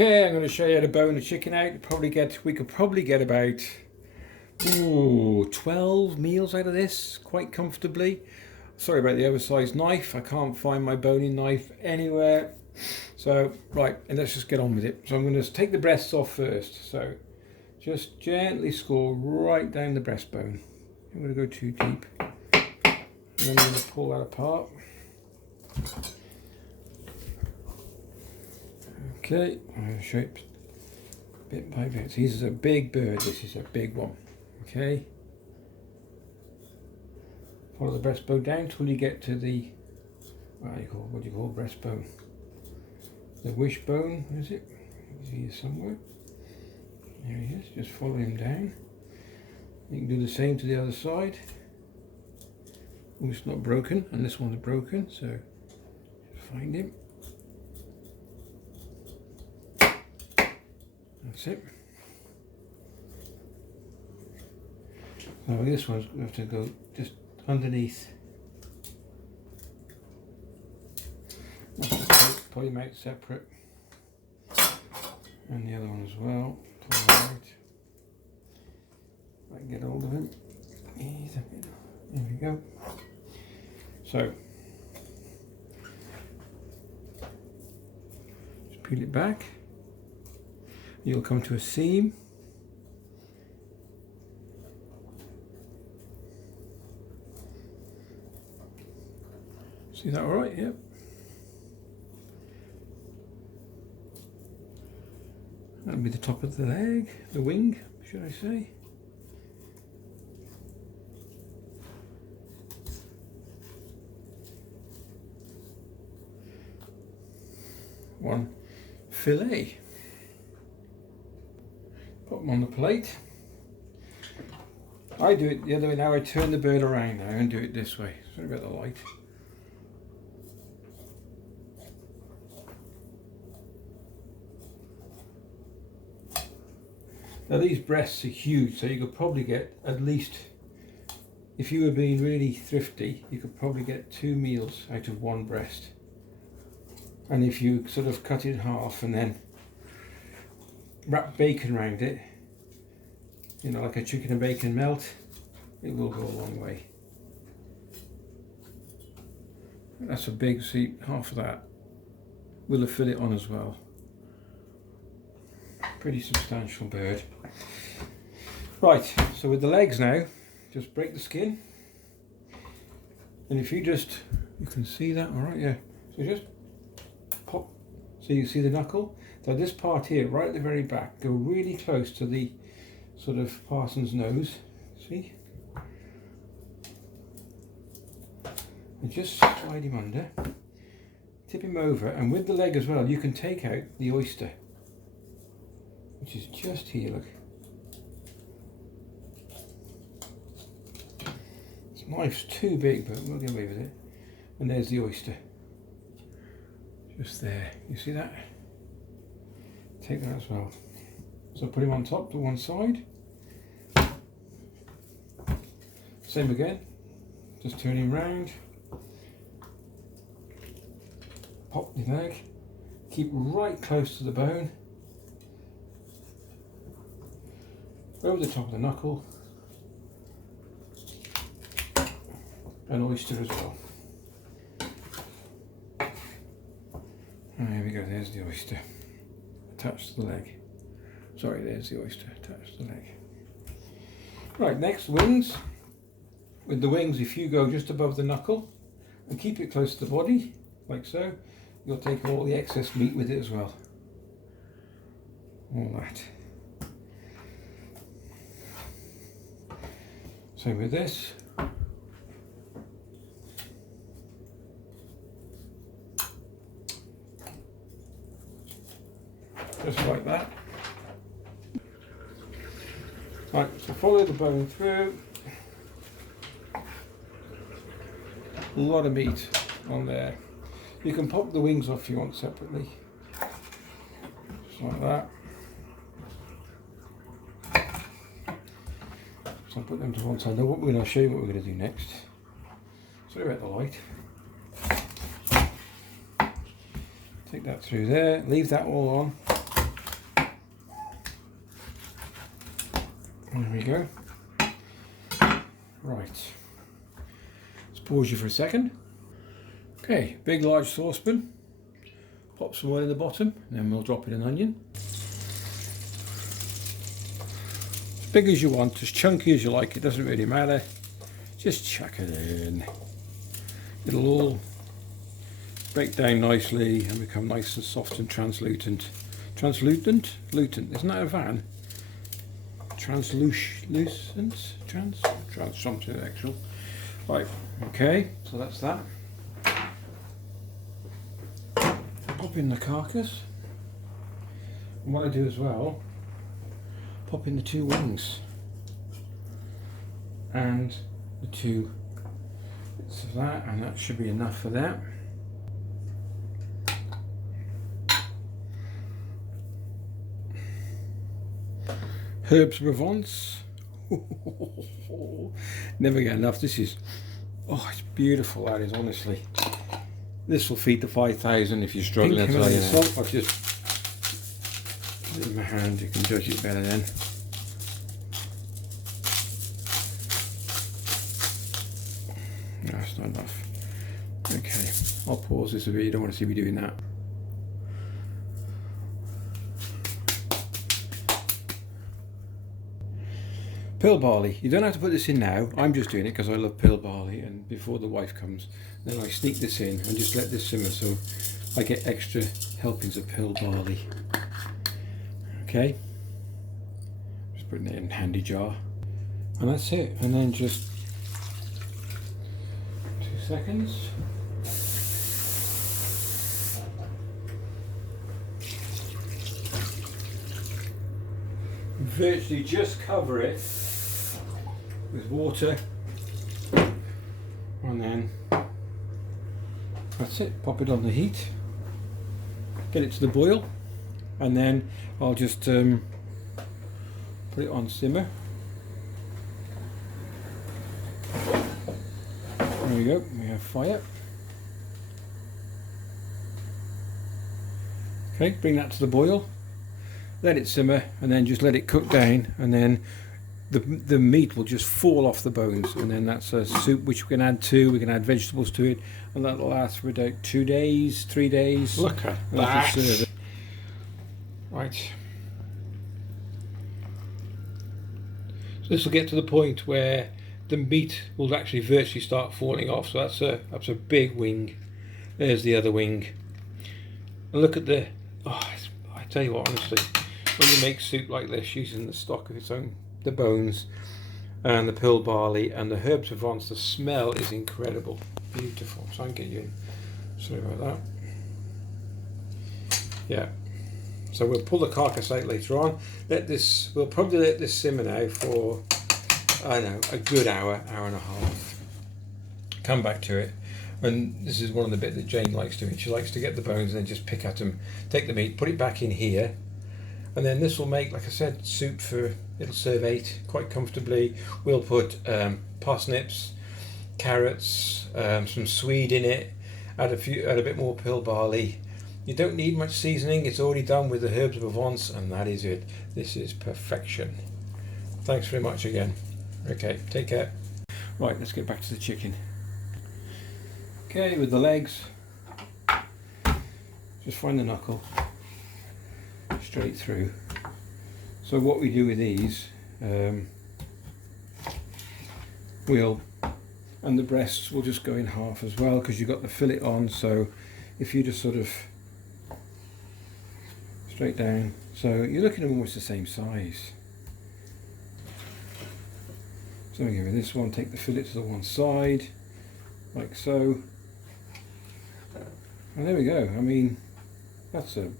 Okay, I'm going to show you how to bone a chicken out. We could probably get about 12 meals out of this quite comfortably. Sorry about the oversized knife. I can't find my boning knife anywhere. So, right, and let's just get on with it. So I'm going to take the breasts off first. So just gently score right down the breastbone. I'm going to go too deep. And then I'm going to pull that apart. Okay, I'm going to show it bit by bit. This is a big bird, this is a big one. Okay. Follow the breastbone down till you get to the, what do you call breastbone? The wishbone, is it? He's here somewhere. There he is, just follow him down. You can do the same to the other side. Oh, it's not broken, and this one's broken, so find him. That's it. So this one's going to have to go just underneath. Pull him out separate. And the other one as well. Pull him out. If I can get hold of him. There we go. So, just peel it back. You'll come to a seam. See that all right? Yep. That'll be the top of the leg, the wing, should I say. One fillet. Put them on the plate. I do it the other way now. I turn the bird around now and do it this way. Sorry about the light. Now these breasts are huge, so you could probably get at least, if you were being really thrifty, you could probably get 2 meals out of one breast. And if you sort of cut it in half and then wrap bacon around it, you know, like a chicken and bacon melt, it will go a long way. That's a big, see, half of that. We'll fill it on as well. Pretty substantial bird. Right, so with the legs now, just break the skin. And if you can see that, all right, yeah. So just pop, so you see the knuckle. So this part here, right at the very back, go really close to the sort of parson's nose, see? And just slide him under, tip him over, and with the leg as well, you can take out the oyster, which is just here, look. This knife's too big, but we'll get away with it. And there's the oyster, just there, you see that? Take that as well. So put him on top to one side. Same again, just turn him round. Pop the leg, keep right close to the bone. Over the top of the knuckle. An oyster as well. And there we go, there's the oyster. Attached to the leg. Sorry, there's the oyster attached to the leg. Right, next, wings. With the wings, if you go just above the knuckle and keep it close to the body, like so, you'll take all the excess meat with it as well. All that. Same with this. Just like that. Right, so follow the bone through. A lot of meat on there. You can pop the wings off if you want separately. Just like that. So I'll put them to one side. Now I'll show you what we're going to do next. Sorry about the light. Take that through there, leave that all on. There we go. Right. Let's pause you for a second. Okay, big large saucepan. Pop some oil in the bottom, and then we'll drop in an onion. As big as you want, as chunky as you like, it doesn't really matter. Just chuck it in. It'll all break down nicely and become nice and soft and translucent. Translucent? Lutent. Isn't that a van? Translucent? Trans something actual. Right, okay, so that's that. Pop in the carcass. And what I do as well, pop in the 2 wings. And the 2 bits of that, and that should be enough for that. Herbs Provence. Never get enough. This is, oh, it's beautiful. That is, honestly. This will feed the 5,000 if you're struggling. Salt. I've just put it in my hand. You can judge it better then. No, that's not enough. Okay, I'll pause this a bit. You don't want to see me doing that. Pearl barley. You don't have to put this in now. I'm just doing it because I love pearl barley, and before the wife comes, then I sneak this in and just let this simmer so I get extra helpings of pearl barley. Okay. Just putting it in a handy jar. And that's it. And then just 2 seconds. Virtually just cover it with water, and then that's it. Pop it on the heat, get it to the boil, and then I'll just put it on simmer. There we go, we have fire. Okay, bring that to the boil, let it simmer, and then just let it cook down, and then the meat will just fall off the bones, and then that's a soup which we can add to. We can add vegetables to it, and that'll last for about 2 days, 3 days. Look at that. Right. So this will get to the point where the meat will actually virtually start falling off. So that's a big wing. There's the other wing. And look at the. Oh, I tell you what, honestly, when you make soup like this using the stock of its own, the bones and the pearl barley and the herbs Provence, the smell is incredible. Beautiful. So I can get you in. Sorry about that. Yeah. So we'll pull the carcass out later on. We'll probably let this simmer now for, I don't know, a good hour, hour and a half. Come back to it. And this is one of the bits that Jane likes doing. She likes to get the bones and then just pick at them, take the meat, put it back in here. And then this will make, like I said, soup for, it'll serve 8 quite comfortably. We'll put parsnips, carrots, some swede in it, add a bit more pearl barley. You don't need much seasoning. It's already done with the herbs Provence, and that is it. This is perfection. Thanks very much again. Okay, take care. Right, let's get back to the chicken. Okay, with the legs, just find the knuckle. Straight through. So what we do with these, and the breasts will just go in half as well, because you've got the fillet on. So if you just sort of straight down, so you're looking at almost the same size. So again with this one, take the fillet to the one side, like so, and there we go. I mean, that's a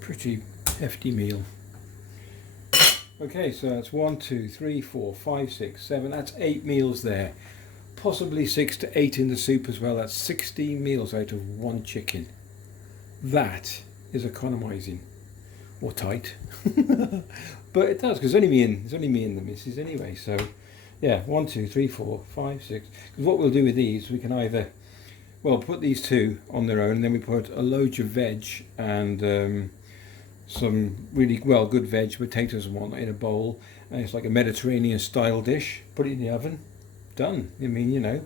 pretty hefty meal. Okay, so that's 1, 2, 3, 4, 5, 6, 7. That's 8 meals there. Possibly 6 to 8 in the soup as well. That's 16 meals out of 1 chicken. That is economising, or tight, but it does, because it's only me and the missus anyway. So yeah, 1, 2, 3, 4, 5, 6. Because what we'll do with these, we can either, well, put these 2 on their own, and then we put a load of veg and some really good veg, potatoes and whatnot in a bowl, and it's like a Mediterranean style dish. Put it in the oven, done. I mean, you know,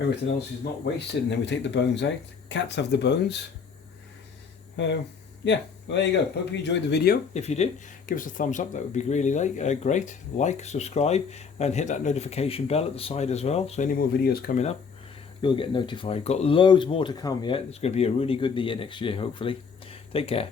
everything else is not wasted, and then we take the bones out. Cats have the bones. Yeah, well, there you go. Hope you enjoyed the video. If you did, give us a thumbs up. That would be really great. Like, subscribe, and hit that notification bell at the side as well. So any more videos coming up, you'll get notified. Got loads more to come yet. It's going to be a really good year next year, hopefully. Take care.